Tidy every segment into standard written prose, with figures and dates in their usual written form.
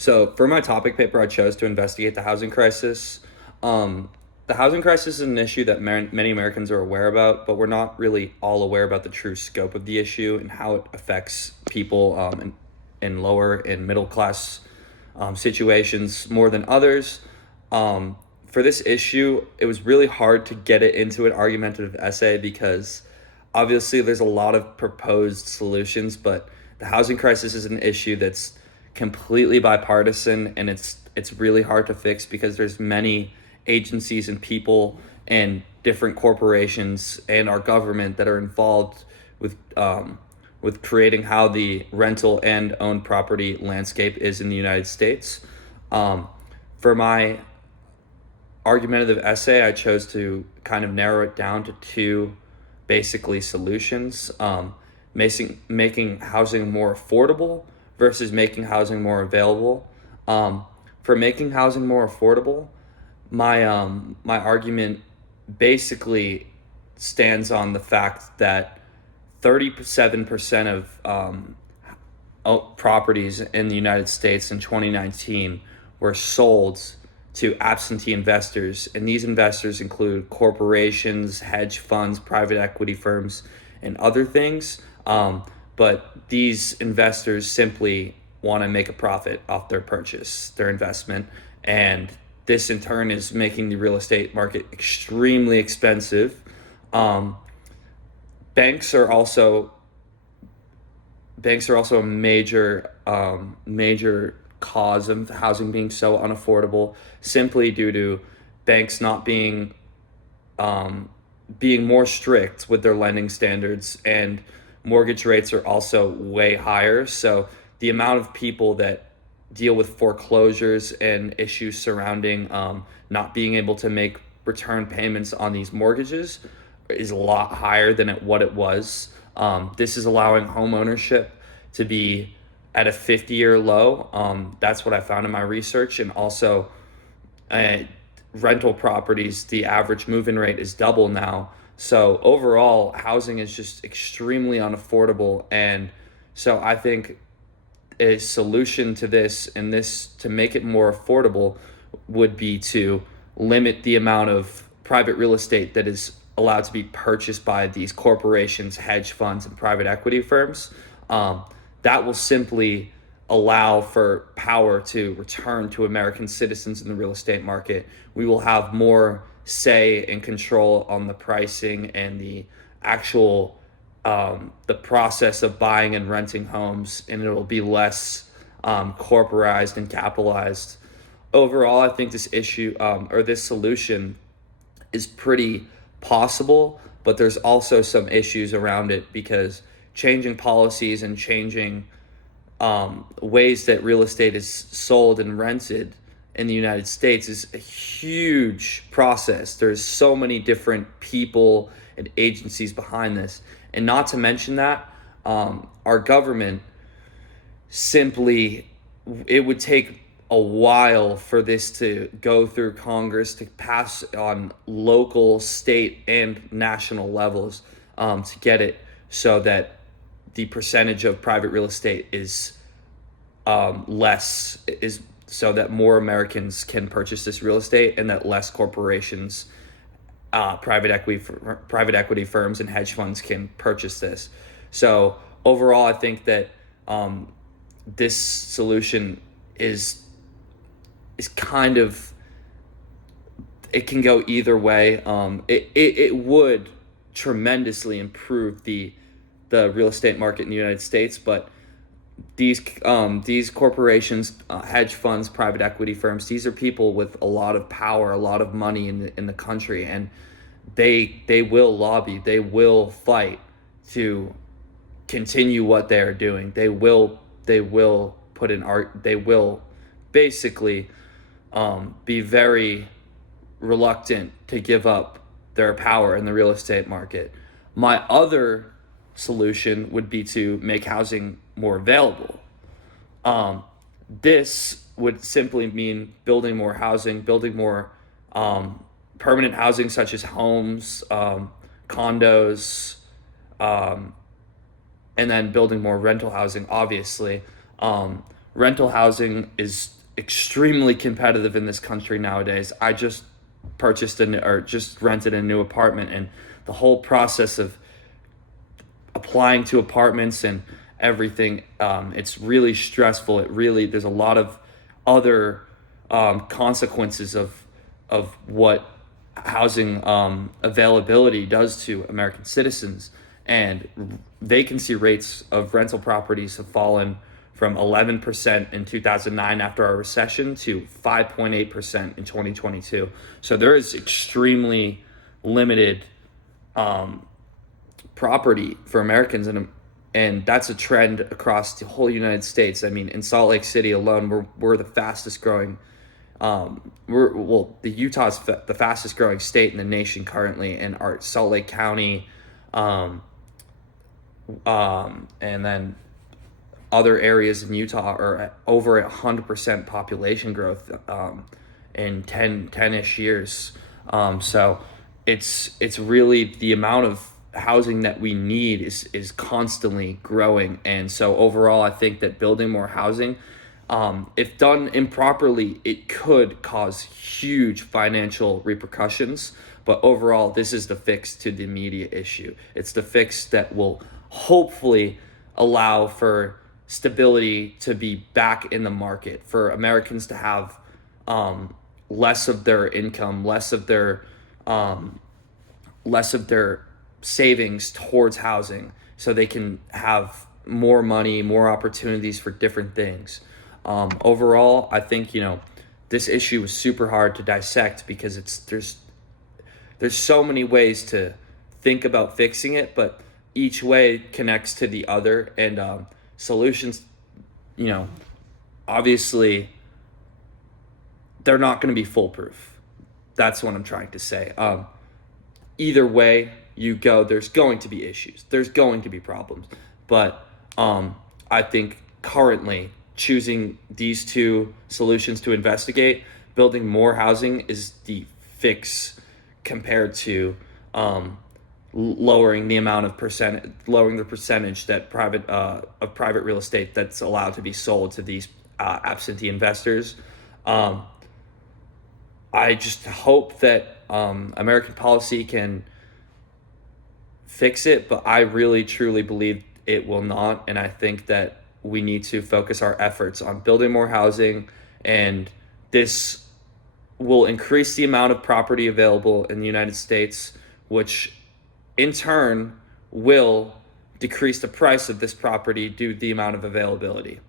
So for my topic paper, I chose to investigate the housing crisis. Um, the housing crisis is an issue that many Americans are aware about, but we're not really all aware about the true scope of the issue and how it affects people in lower and middle class situations more than others. For this issue, it was really hard to get it into an argumentative essay because obviously there's a lot of proposed solutions, but the housing crisis is an issue that's completely bipartisan, and it's really hard to fix because there's many agencies and people and different corporations and our government that are involved with creating how the rental and owned property landscape is in the United States. Um, for my argumentative essay, I chose to kind of narrow it down to two basically solutions: making housing more affordable versus making housing more available. For making housing more affordable, my argument basically stands on the fact that 37% of properties in the United States in 2019 were sold to absentee investors, and these investors include corporations, hedge funds, private equity firms, and other things. But these investors simply want to make a profit off their purchase, their investment, and this in turn is making the real estate market extremely expensive. Um, banks are also banks are also a major cause of housing being so unaffordable, simply due to banks not being more strict with their lending standards, and mortgage rates are also way higher. So the amount of people that deal with foreclosures and issues surrounding not being able to make return payments on these mortgages is a lot higher than what it was. This is allowing home ownership to be at a 50-year low. That's what I found in my research. And also, uh, rental properties, the average move-in rate is double now. So overall, housing is just extremely unaffordable. And so I think a solution to this, and this to make it more affordable, would be to limit the amount of private real estate that is allowed to be purchased by these corporations, hedge funds, and private equity firms. Um, that will simply allow for power to return to American citizens in the real estate market. We will have more say and control on the pricing and the actual the process of buying and renting homes, and it'll be less corporized and capitalized. Overall, I think this issue or this solution is pretty possible, but there's also some issues around it because changing policies and changing ways that real estate is sold and rented in the United States is a huge process. There's so many different people and agencies behind this. And not to mention that our government simply, it would take a while for this to go through Congress to pass on local, state, and national levels to get it so that the percentage of private real estate is less, is so that more Americans can purchase this real estate and that less corporations, private equity firms, and hedge funds can purchase this. So overall, I think that this solution is kind of, it can go either way. It would tremendously improve the real estate market in the United States, but these corporations, hedge funds, private equity firms, these are people with a lot of power, a lot of money in the country, and they will lobby, they will fight to continue what they are doing. They will put in art. They will basically be very reluctant to give up their power in the real estate market. My other solution would be to make housing more available. Um, this would simply mean building more housing, building more permanent housing, such as homes, condos, um, and then building more rental housing, obviously. rental housing is extremely competitive in this country nowadays. I just just rented a new apartment, and the whole process of applying to apartments and everything, it's really stressful. There's a lot of other consequences of what housing availability does to American citizens. And vacancy rates of rental properties have fallen from 11% in 2009 after our recession to 5.8% in 2022. So there is extremely limited property for Americans, and that's a trend across the whole United States. I mean, in Salt Lake City alone, we're the fastest growing. The Utah's the fastest growing state in the nation currently, and our Salt Lake County, and then other areas in Utah are at over 100% population growth in 10-ish years. So it's really the amount of housing that we need is constantly growing. And so overall, I think that building more housing, if done improperly, it could cause huge financial repercussions. But overall, this is the fix to the immediate issue. It's the fix that will hopefully allow for stability to be back in the market, for Americans to have less of their income, less of their savings towards housing, so they can have more money, more opportunities for different things. Overall, I think this issue is super hard to dissect because there's so many ways to think about fixing it, but each way connects to the other, and solutions, obviously they're not going to be foolproof. That's what I'm trying to say. Either way you go, there's going to be issues. There's going to be problems. But I think currently choosing these two solutions to investigate, building more housing is the fix compared to lowering the percentage that of private real estate that's allowed to be sold to these absentee investors. I just hope that American policy can fix it, but I really truly believe it will not. And I think that we need to focus our efforts on building more housing, and this will increase the amount of property available in the United States, which in turn will decrease the price of this property due to the amount of availability.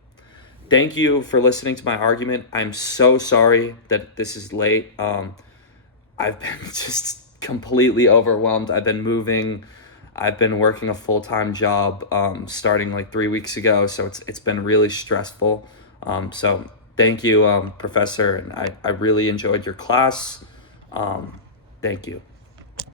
Thank you for listening to my argument. I'm so sorry that this is late. I've been just completely overwhelmed. I've been moving. I've been working a full-time job starting like 3 weeks ago, so it's been really stressful. So thank you, Professor, and I really enjoyed your class. Thank you.